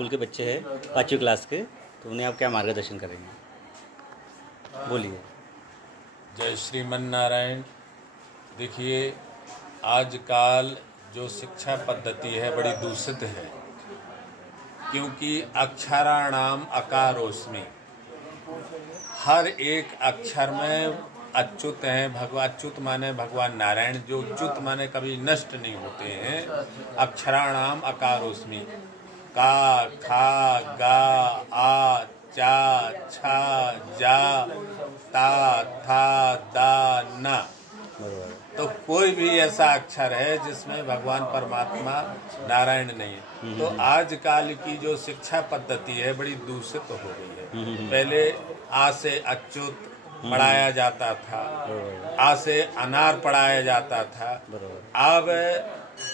School के बच्चे हैं 5वीं क्लास के, तो उन्हें आप क्या मार्गदर्शन करेंगे? बोलिए। जय श्रीमन नारायण। देखिए, आजकल जो शिक्षा पद्धति है बड़ी दूषित है, क्योंकि अक्षराणाम अकारोस्मि, हर एक अक्षर में अच्युत हैं। भगवान अच्युत माने भगवान नारायण, जो च्युत माने कभी नष्ट नहीं होते हैं। अक्षराणाम अकारोस्मि, का, खा, गा, आ, चा, छा, जा, ता, था, दा, ना। तो कोई भी ऐसा अक्षर है जिसमें भगवान परमात्मा नारायण नहीं है। तो आजकल की जो शिक्षा पद्धति है बड़ी दूषित हो गई है। पहले आ से अच्युत पढ़ाया जाता था, आ से अनार पढ़ाया जाता था, अब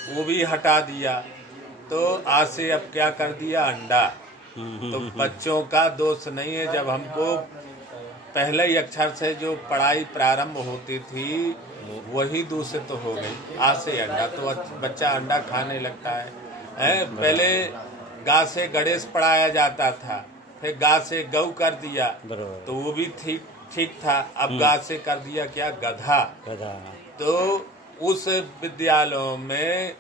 वो भी हटा दिया। तो आ से अब क्या कर दिया, अंडा। तो बच्चों का दोष नहीं है, जब हमको पहले ही अक्षर से जो पढ़ाई प्रारंभ होती थी वही दूषित हो गई। आ से अंडा, तो बच्चा अंडा खाने लगता है। पहले गा से गणेश पढ़ाया जाता था, फिर गा से गौ कर दिया, तो वो भी ठीक था। अब गा से कर दिया क्या, गधा। तो उस विद्यालयों में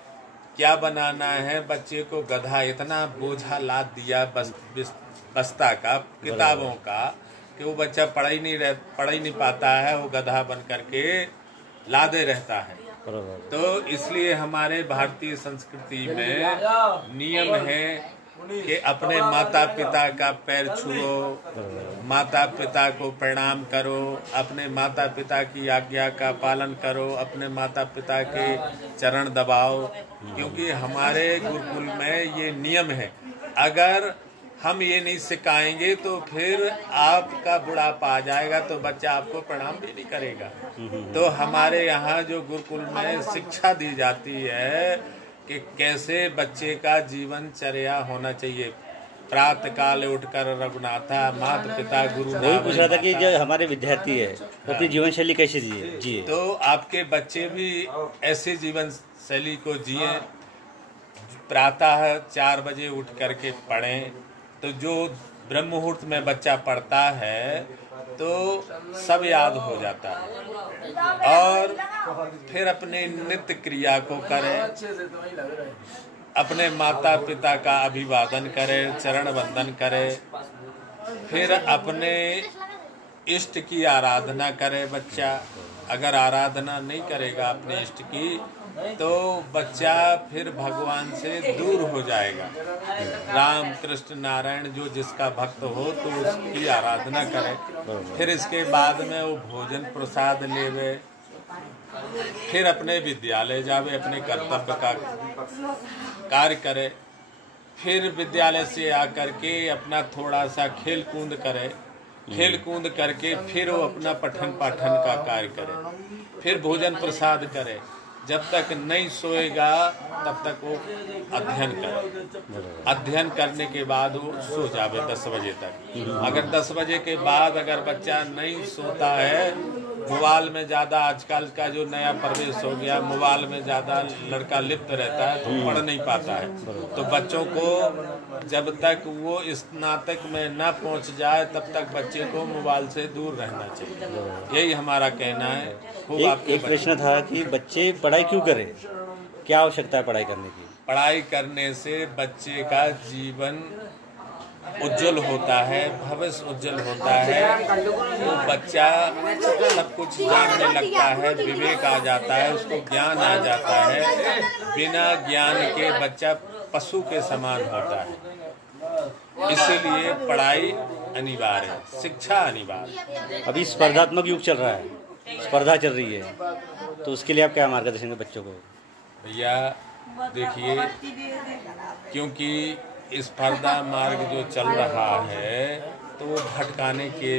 क्या बनाना है, बच्चे को गधा, इतना बोझा लाद दिया बस्ता का, किताबों का, कि वो बच्चा पढ़ ही नहीं पाता है, वो गधा बन करके लादे रहता है। तो इसलिए हमारे भारतीय संस्कृति में नियम है कि अपने माता पिता का पैर छुओ, माता पिता को प्रणाम करो, अपने माता पिता की आज्ञा का पालन करो, अपने माता पिता के चरण दबाओ, क्योंकि हमारे गुरुकुल में ये नियम है। अगर हम ये नहीं सिखाएंगे तो फिर आपका बुढ़ापा आ जाएगा तो बच्चा आपको प्रणाम भी नहीं करेगा। तो हमारे यहाँ जो गुरुकुल में शिक्षा दी जाती है कि कैसे बच्चे का जीवनचर्या होना चाहिए। प्रातः काल उठकर रघुनाथा, माता पिता गुरु। वही पूछ रहा था कि जो हमारे विद्यार्थी है वो अपनी जीवन शैली कैसे जिए। तो आपके बच्चे भी ऐसे जीवन शैली को जिए। प्रातः 4 बजे उठ करके पढ़ें। तो जो ब्रह्म मुहूर्त में बच्चा पढ़ता है तो सब याद हो जाता है, और फिर अपने नित्य क्रिया को करें, अपने माता पिता का अभिवादन करे, चरण वंदन करे, फिर अपने इष्ट की आराधना करे बच्चा। अगर आराधना नहीं करेगा अपने इष्ट की तो बच्चा फिर भगवान से दूर हो जाएगा। राम कृष्ण नारायण जो जिसका भक्त हो तो उसकी आराधना करे, फिर इसके बाद में वो भोजन प्रसाद लेवे, फिर अपने विद्यालय जावे, अपने कर्तव्य का कार्य करे, फिर विद्यालय से आकर के अपना थोड़ा सा खेल कूद करे, खेल कूद करके फिर वो अपना पठन पाठन का कार्य करे, फिर भोजन प्रसाद करे। जब तक नहीं सोएगा तब तक वो अध्ययन करे। अध्ययन करने के बाद वो सो जावे 10 बजे तक। अगर 10 बजे के बाद अगर बच्चा नहीं सोता है, मोबाइल में ज़्यादा, आजकल का जो नया प्रवेश हो गया, मोबाइल में ज़्यादा लड़का लिप्त रहता है तो पढ़ नहीं पाता है। तो बच्चों को जब तक वो स्नातक में न पहुंच जाए तब तक बच्चे को मोबाइल से दूर रहना चाहिए। यही हमारा कहना है। एक प्रश्न था कि बच्चे पढ़ाई क्यों करें, क्या आवश्यकता है पढ़ाई करने की? पढ़ाई करने से बच्चे का जीवन उज्जवल होता है, भविष्य उज्जवल होता है। तो बच्चा सब कुछ जानने लगता है, विवेक आ जाता है, उसको ज्ञान आ जाता है। बिना ज्ञान के बच्चा पशु के समान होता है। इसीलिए पढ़ाई अनिवार्य है, शिक्षा अनिवार्य। अभी स्पर्धात्मक युग चल रहा है, स्पर्धा चल रही है, तो उसके लिए आप क्या मार्गदर्शन है बच्चों को? भैया देखिए, क्योंकि स्पर्धा मार्ग जो चल रहा है तो वो भटकाने के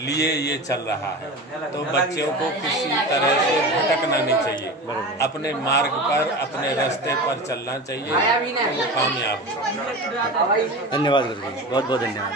लिए ये चल रहा है। तो बच्चों को किसी तरह से भटकना नहीं चाहिए, अपने मार्ग पर, अपने रास्ते पर चलना चाहिए, तो वो कामयाब हो। धन्यवाद गुरुजी, बहुत बहुत धन्यवाद।